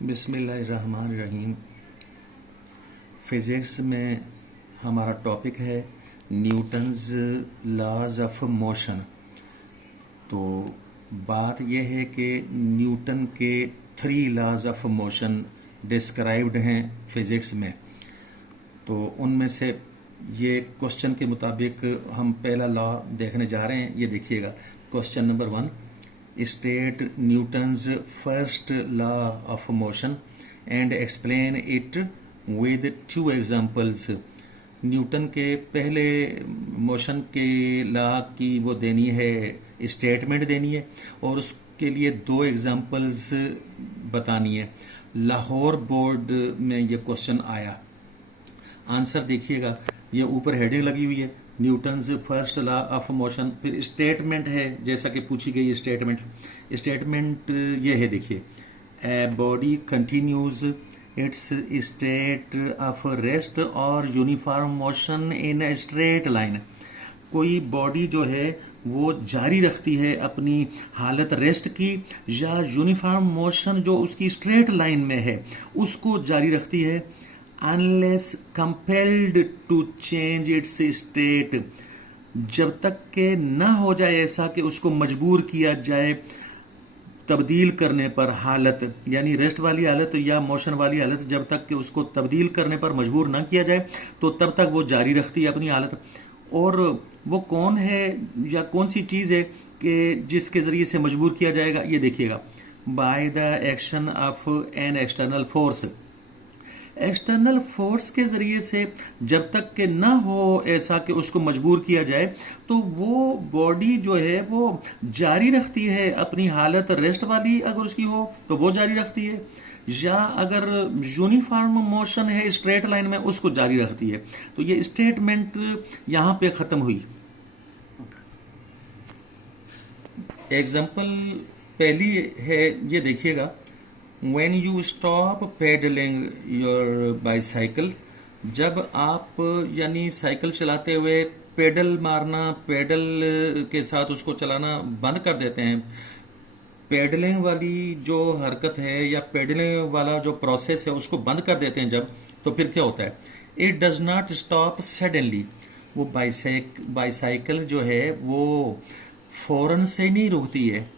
बिस्मिल्लाहिर्रहमानिर्रहीम। फिज़िक्स में हमारा टॉपिक है न्यूटन्स लॉज ऑफ मोशन। तो बात यह है कि न्यूटन के 3 लॉज ऑफ मोशन डिस्क्राइब्ड हैं फिज़िक्स में। तो उनमें से ये क्वेश्चन के मुताबिक हम पहला लॉ देखने जा रहे हैं। ये देखिएगा, question number 1, state Newton's first law of motion and explain it with 2 examples. Newton के पहले मोशन के लॉ की वो देनी है, स्टेटमेंट देनी है, और उसके लिए 2 एग्जांपल्स बतानी है। लाहौर बोर्ड में ये क्वेश्चन आया। आंसर देखिएगा, ये ऊपर हेडिंग लगी हुई है, Newton's first law of motion. फिर स्टेटमेंट है, जैसा कि पूछी गई स्टेटमेंट ये है, देखिए, a body continues its state of rest और uniform motion in a straight line. कोई बॉडी जो है वो जारी रखती है अपनी हालत रेस्ट की या यूनिफॉर्म मोशन जो उसकी स्ट्रेट लाइन में है उसको जारी रखती है, unless compelled to change its state, जब तक के न हो जाए ऐसा कि उसको मजबूर किया जाए तब्दील करने पर हालत, यानी रेस्ट वाली हालत या मोशन वाली हालत, जब तक कि उसको तब्दील करने पर मजबूर न किया जाए तो तब तक वो जारी रखती है अपनी हालत। और वो कौन है या कौन सी चीज़ है कि जिसके ज़रिए से मजबूर किया जाएगा, ये देखिएगा, by the action of an external force. External force के ज़रिए से जब तक कि ना हो ऐसा कि उसको मजबूर किया जाए तो वो बॉडी जो है वो जारी रखती है अपनी हालत रेस्ट वाली, अगर उसकी हो तो वो जारी रखती है, या अगर यूनिफॉर्म मोशन है स्ट्रेट लाइन में उसको जारी रखती है। तो ये स्टेटमेंट यहाँ पे ख़त्म हुई। एग्जाम्पल पहली है, ये देखिएगा, When you stop pedaling your bicycle, जब आप यानी साइकिल चलाते हुए पेडल मारना, पेडल के साथ उसको चलाना बंद कर देते हैं, पेडलिंग वाली जो हरकत है या पेडलिंग वाला जो प्रोसेस है उसको बंद कर देते हैं जब, तो फिर क्या होता है? It does not stop suddenly. वो बाइसाइकिल जो है वो फौरन से नहीं रुकती है,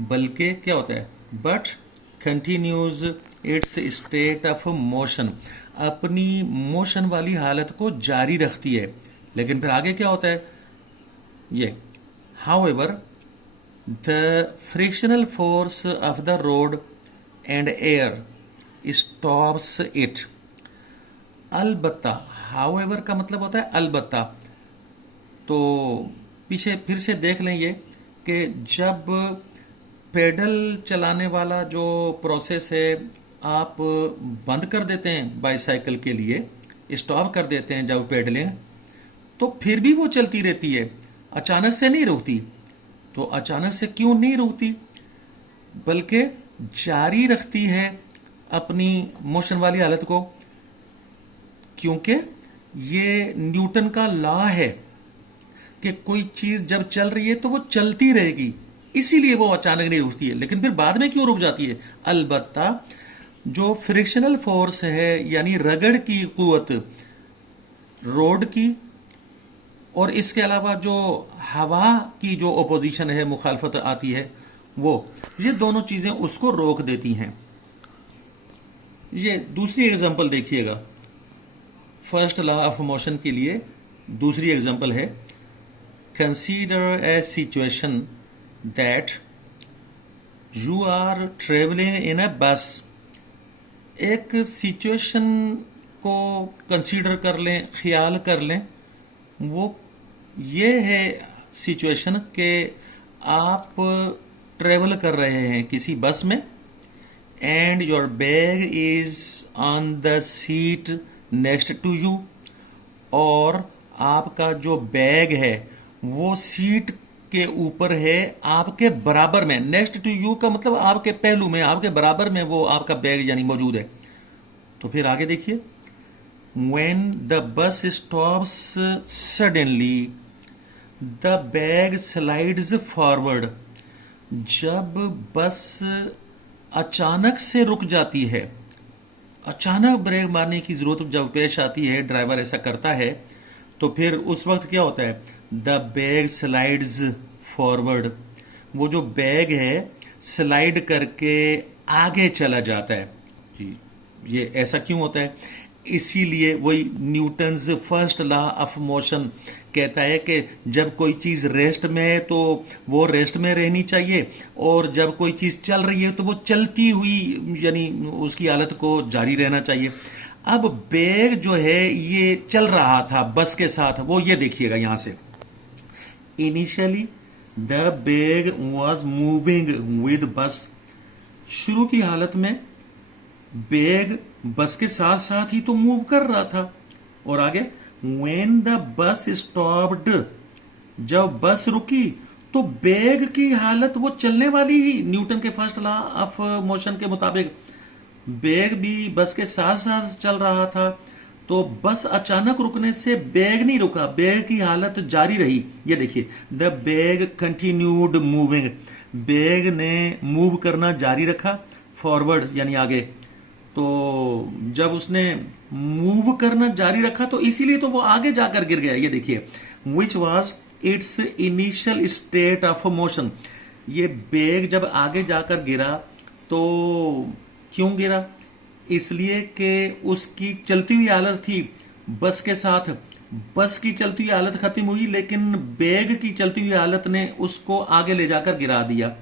बल्कि क्या होता है, but continues its state of motion, अपनी मोशन वाली हालत को जारी रखती है। लेकिन फिर आगे क्या होता है, ये, however the frictional force of the road and air stops it. अलबत्ता, हाउएवर का मतलब होता है अलबत्ता। तो पीछे फिर से देख लें ये कि जब पेडल चलाने वाला जो प्रोसेस है आप बंद कर देते हैं बाईसाइकिल के लिए, स्टॉप कर देते हैं जब पेडलिंग, तो फिर भी वो चलती रहती है, अचानक से नहीं रुकती। तो अचानक से क्यों नहीं रुकती, बल्कि जारी रखती है अपनी मोशन वाली हालत को, क्योंकि ये न्यूटन का लॉ है कि कोई चीज जब चल रही है तो वो चलती रहेगी, इसीलिए वो अचानक नहीं रुकती है। लेकिन फिर बाद में क्यों रुक जाती है? अलबत्ता जो फ्रिक्शनल फोर्स है यानी रगड़ की कुवत रोड की, और इसके अलावा जो हवा की जो ओपोजिशन है, मुखालफत आती है, वो ये दोनों चीजें उसको रोक देती हैं। ये दूसरी एग्जांपल देखिएगा, फर्स्ट लॉ ऑफ मोशन के लिए दूसरी एग्जांपल है, consider a situation that you are traveling in a bus। एक सिचुएशन को कंसीडर कर लें, ख्याल कर लें, वो ये है सिचुएशन कि आप ट्रेवल कर रहे हैं किसी बस में, and your bag is on the seat next to you, और आपका जो बैग है वो सीट के ऊपर है आपके बराबर में। नेक्स्ट टू यू का मतलब आपके पहलू में, आपके बराबर में वो आपका बैग यानी मौजूद है। तो फिर आगे देखिए, when the bus stops suddenly the bag slides forward। जब बस अचानक से रुक जाती है, अचानक ब्रेक मारने की जरूरत जब पेश आती है, ड्राइवर ऐसा करता है, तो फिर उस वक्त क्या होता है? द बैग स्लाइड्स फॉरवर्ड, वो जो बैग है स्लाइड करके आगे चला जाता है जी। ये ऐसा क्यों होता है? इसीलिए वही Newton's first law of motion कहता है कि जब कोई चीज रेस्ट में है तो वो रेस्ट में रहनी चाहिए, और जब कोई चीज चल रही है तो वो चलती हुई यानी उसकी हालत को जारी रहना चाहिए। अब बैग जो है ये चल रहा था बस के साथ, वो ये देखिएगा यहां से, initially the bag was moving with बस, शुरू की हालत में बैग बस के साथ साथ ही तो मूव कर रहा था। और आगे व्हेन द बस स्टॉप्ड, जब बस रुकी तो बैग की हालत वो चलने वाली ही, न्यूटन के फर्स्ट लॉ ऑफ मोशन के मुताबिक बैग भी बस के साथ साथ चल रहा था। तो बस अचानक रुकने से बैग नहीं रुका, बैग की हालत जारी रही। ये देखिए, the bag continued moving, bag ने मूव करना जारी रखा, फॉरवर्ड यानी आगे। तो जब उसने मूव करना जारी रखा तो इसीलिए तो वो आगे जाकर गिर गया। ये देखिए, which was it's initial state of motion, ये बैग जब आगे जाकर गिरा तो क्यों गिरा? इसलिए कि उसकी चलती हुई हालत थी बस के साथ, बस की चलती हुई हालत खत्म हुई लेकिन बैग की चलती हुई हालत ने उसको आगे ले जाकर गिरा दिया।